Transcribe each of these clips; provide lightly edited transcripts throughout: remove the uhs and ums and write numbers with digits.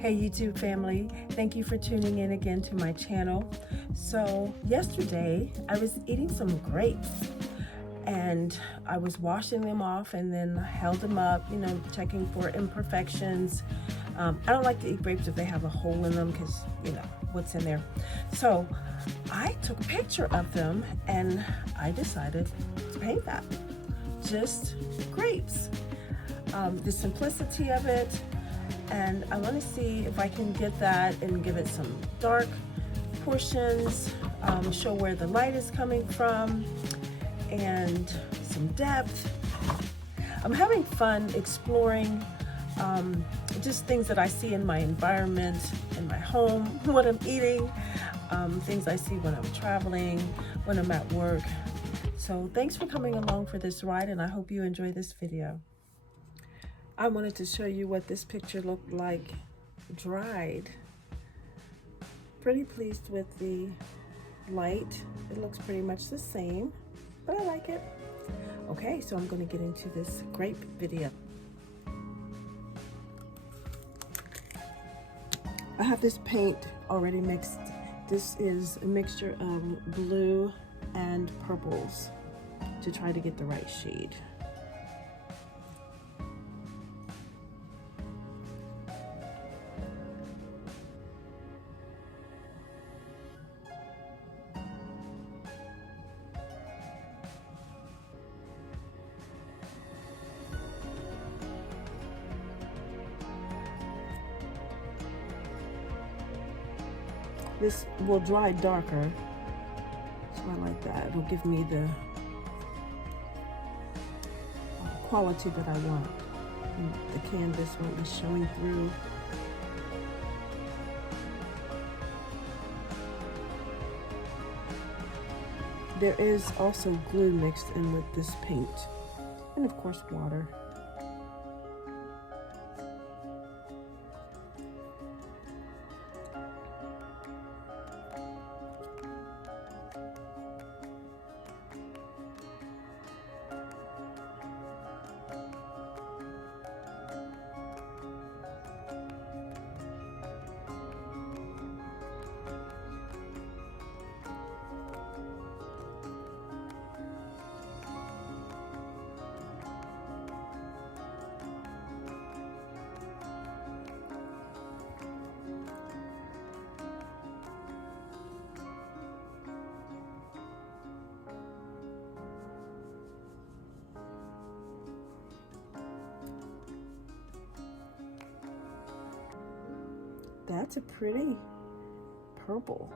Hey YouTube family, thank you for tuning in again to my channel. So yesterday I was eating some grapes and I was washing them off and then held them up, checking for imperfections. I don't like to eat grapes if they have a hole in them because what's in there. So I took a picture of them and I decided to paint that. Just grapes. The simplicity of it. And I want to see if I can get that and give it some dark portions, show where the light is coming from, and some depth. I'm having fun exploring just things that I see in my environment, in my home, what I'm eating, things I see when I'm traveling, when I'm at work. So thanks for coming along for this ride, and I hope you enjoy this video. I wanted to show you what this picture looked like dried. Pretty pleased with the light. It looks pretty much the same, but I like it. Okay, so I'm going to get into this grape video. I have this paint already mixed. This is a mixture of blue and purples to try to get the right shade. This will dry darker, so I like that. It'll give me the quality that I want. And the canvas won't be showing through. There is also glue mixed in with this paint, and of course water. That's a pretty purple.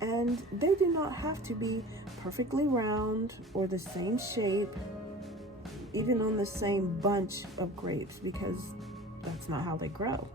And they do not have to be perfectly round or the same shape, even on the same bunch of grapes, because that's not how they grow.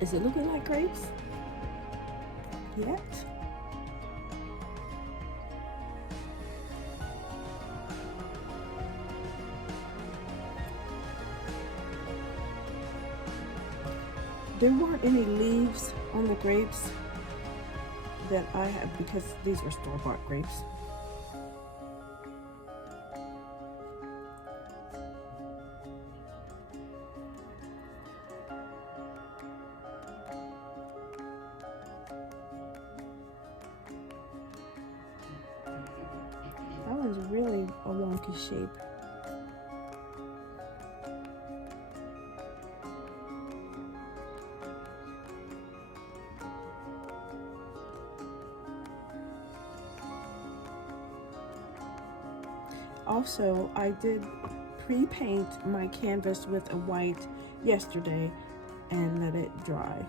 Is it looking like grapes yet? There weren't any leaves on the grapes that I had because these were store-bought grapes. That one's really a wonky shape. Also, I did pre-paint my canvas with a white yesterday and let it dry.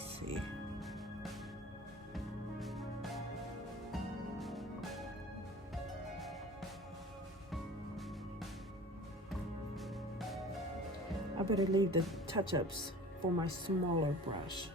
see. I better leave the touch-ups for my smaller brush.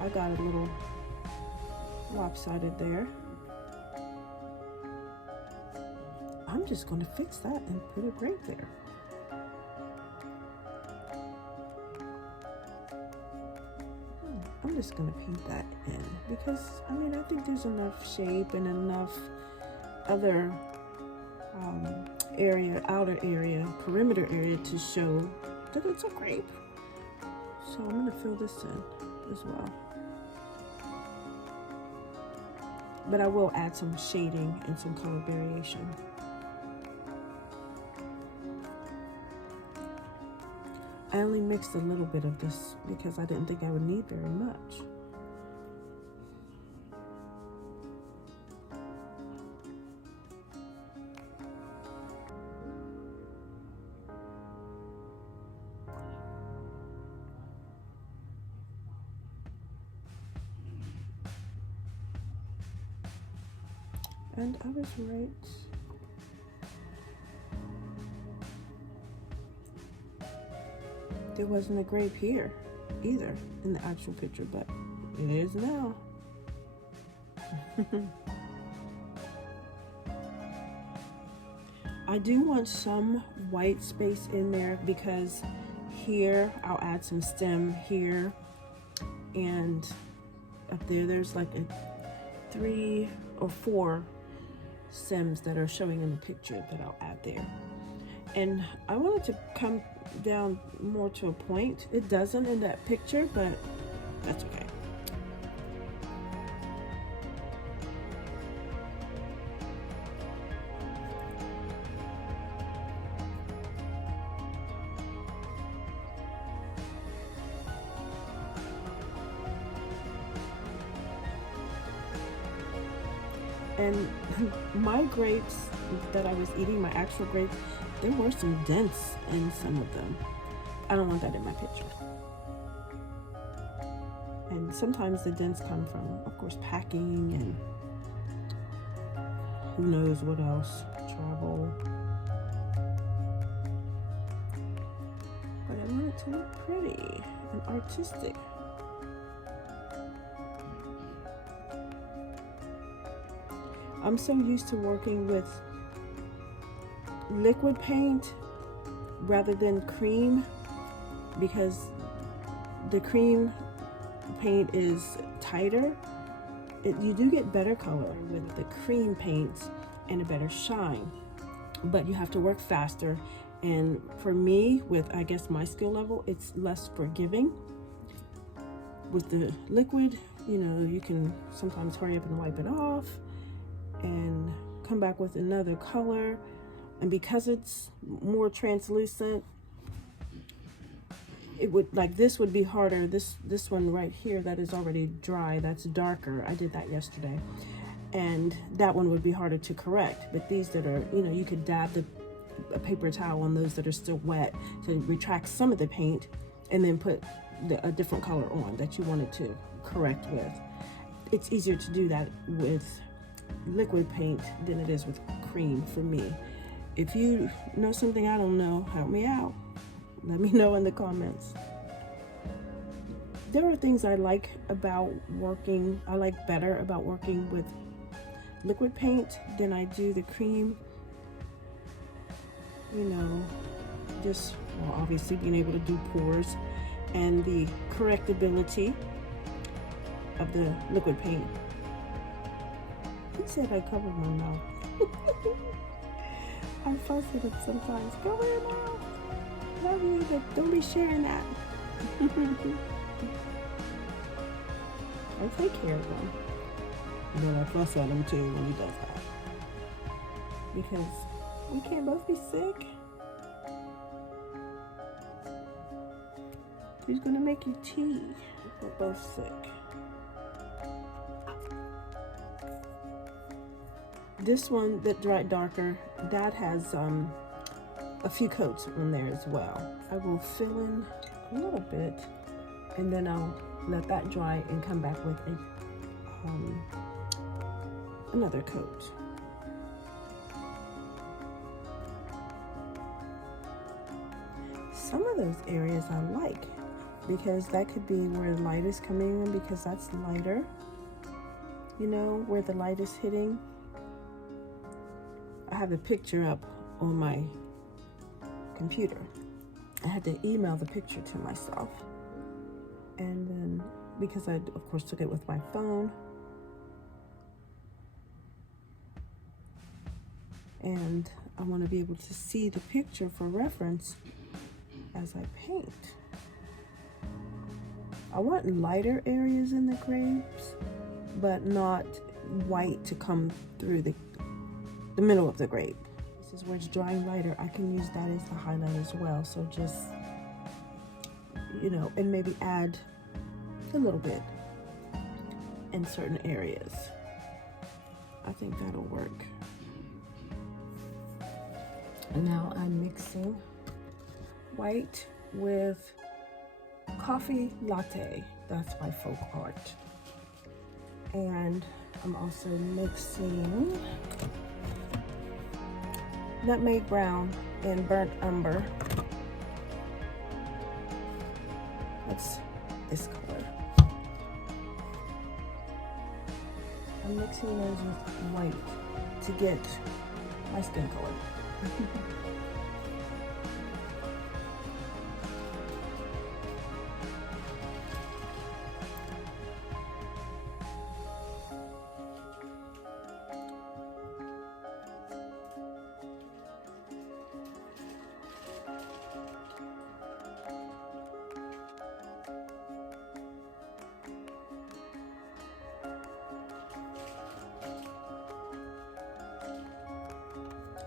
I got a little lopsided there. I'm just going to fix that and put it right there. I'm just going to paint that in because, I mean, I think there's enough shape and enough other outer area, perimeter area to show that it's a grape. So I'm going to fill this in as well. But I will add some shading and some color variation. I only mixed a little bit of this because I didn't think I would need very much. And I was right. There wasn't a grape here either in the actual picture, but it is now. I do want some white space in there because here I'll add some stem here, and up there there's like a 3 or 4 stems that are showing in the picture that I'll add there. And I want it to come down more to a point. It doesn't in that picture, but that's okay. And my grapes that I was eating, my actual grapes, there were some dents in some of them. I don't want that in my picture. And sometimes the dents come from, of course, packing and who knows what else, travel. But I want it to look pretty and artistic. I'm so used to working with liquid paint rather than cream because the cream paint is tighter. You do get better color with the cream paints and a better shine, but you have to work faster. And for me, with I guess my skill level, it's less forgiving. With the liquid, you know, you can sometimes hurry up and wipe it off and come back with another color. And because it's more translucent, it would, like this would be harder. This one right here that is already dry, that's darker. I did that yesterday. And that one would be harder to correct. But these that are, you know, you could dab a paper towel on those that are still wet to retract some of the paint and then put a different color on that you wanted to correct with. It's easier to do that with liquid paint than it is with cream for me. If you know something I don't know, help me out. Let me know in the comments. There are things I like about working, I like better about working with liquid paint than I do the cream. You know, just, well, obviously being able to do pores and the correctability of the liquid paint. Who said I covered my mouth? I fuss with it sometimes. Cover your mouth. love you, but don't be sharing that. I take care of him. But I fuss at him too when he does that. Because we can't both be sick. He's gonna make you tea. We're both sick. This one that dried darker, that has a few coats on there as well. I will fill in a little bit and then I'll let that dry and come back with another coat. Some of those areas I like because that could be where the light is coming in, because that's lighter, you know, where the light is hitting. I have the picture up on my computer. I had to email the picture to myself, and then because I of course took it with my phone, and I want to be able to see the picture for reference as I paint. I want lighter areas in the grapes, but not white to come through the middle of the grape. This is where it's drying lighter. I can use that as the highlight as well. So just, you know, and maybe add a little bit in certain areas. I think that'll work. And now I'm mixing white with coffee latte. That's my folk art. And I'm also mixing nutmeg brown and burnt umber. That's this color. I'm mixing those with white to get my skin color.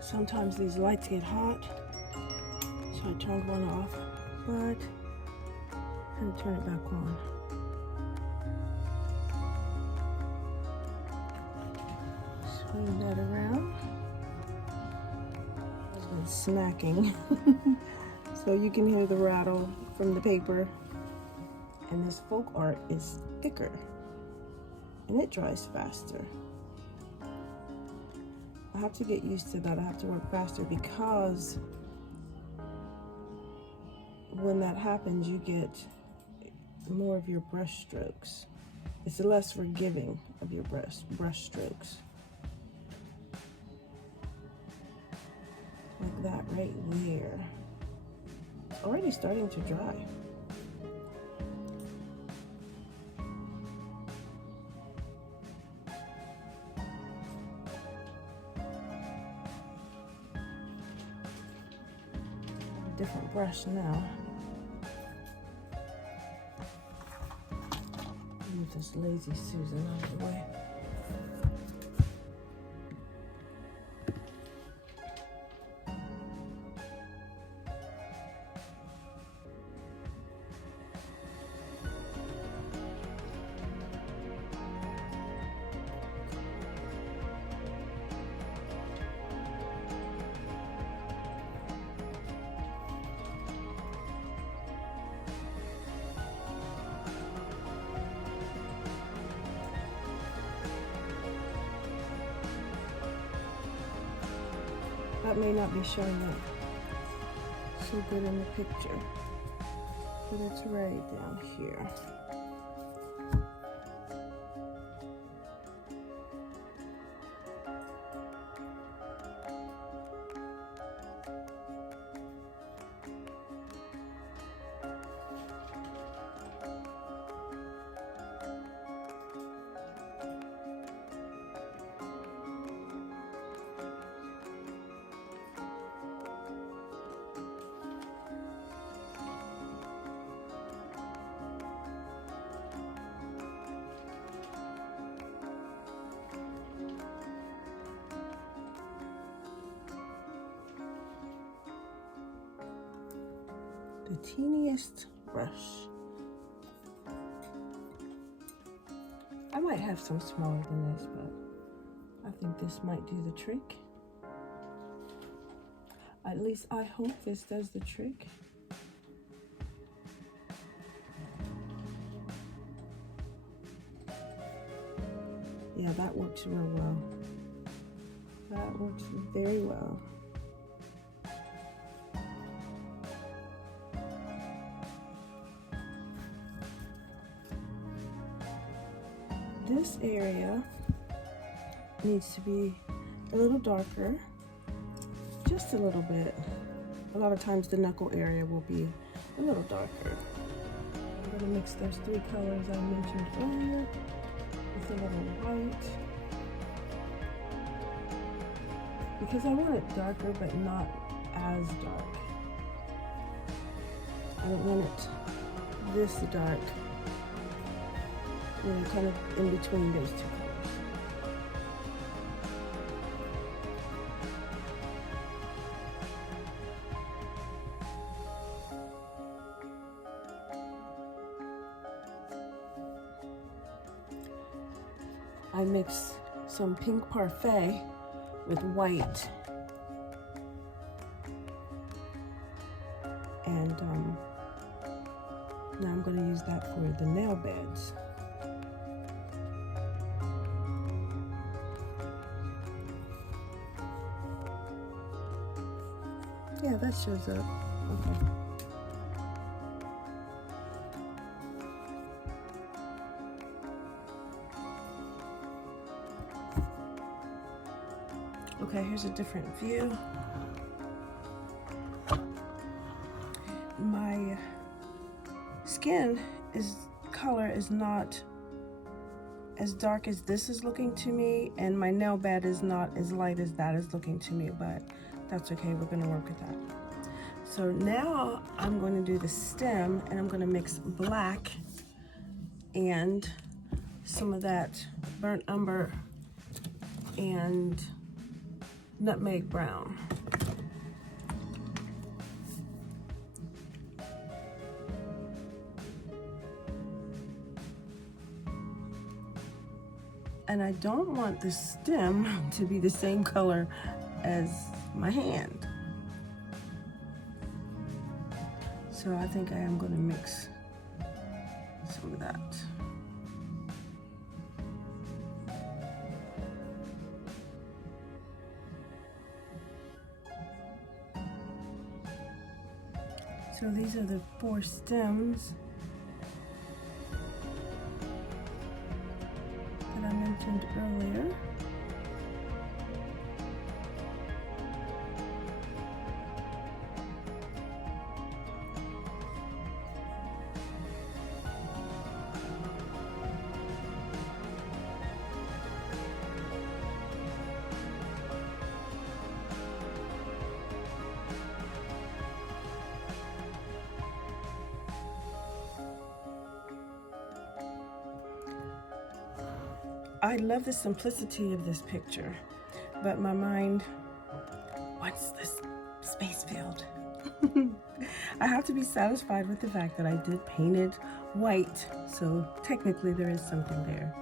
Sometimes these lights get hot, so I turned one off, but I'm gonna turn it back on. Swing that around. I've been smacking, so you can hear the rattle from the paper. And this folk art is thicker, and it dries faster. I have to get used to that. I have to work faster because when that happens, you get more of your brush strokes. It's less forgiving of your brush strokes. Like that right there. It's already starting to dry. Different brush now. Move this lazy Susan out of the way. That may not be showing up so good in the picture, but it's right down here. the teeniest brush. I might have some smaller than this, but I think this might do the trick. At least I hope this does the trick. Yeah, that works real well. That works very well. This area needs to be a little darker, just a little bit. A lot of times the knuckle area will be a little darker. I'm gonna mix those three colors I mentioned earlier with a little white, because I want it darker but not as dark. I don't want it this dark, you know, kind of in between those two colors. I mix some pink parfait with white, and now I'm going to use that for the nail beds. Yeah, that shows up. Okay. Okay, here's a different view. My skin color is not as dark as this is looking to me, and my nail bed is not as light as that is looking to me, but that's okay, we're gonna work with that. So now I'm going to do the stem, and I'm gonna mix black and some of that burnt umber and nutmeg brown. And I don't want the stem to be the same color as my hand. So I think I am going to mix some of that. So these are the 4 stems that I mentioned earlier. I love the simplicity of this picture, but my mind wants this space filled. I have to be satisfied with the fact that I did paint it white, so technically there is something there.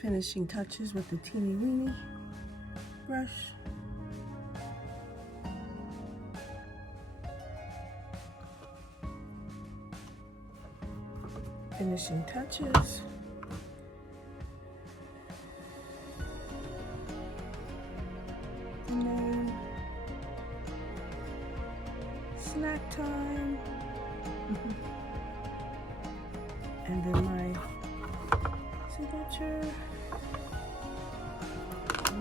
Finishing touches with the teeny weeny brush. Finishing touches. The name. Snack time. And then my signature.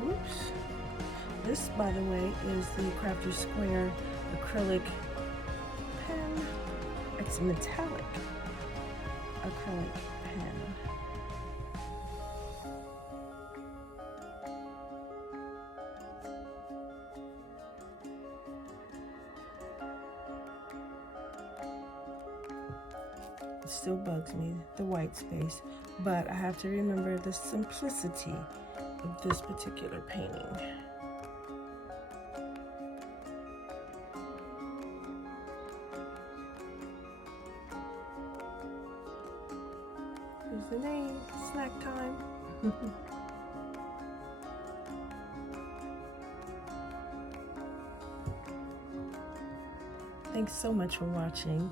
Oops. This, by the way, is the Crafter Square acrylic pen. It's metallic acrylic pen. It still bugs me, the white space, but I have to remember the simplicity of this particular painting. Here's the name, Snacktime. Thanks so much for watching.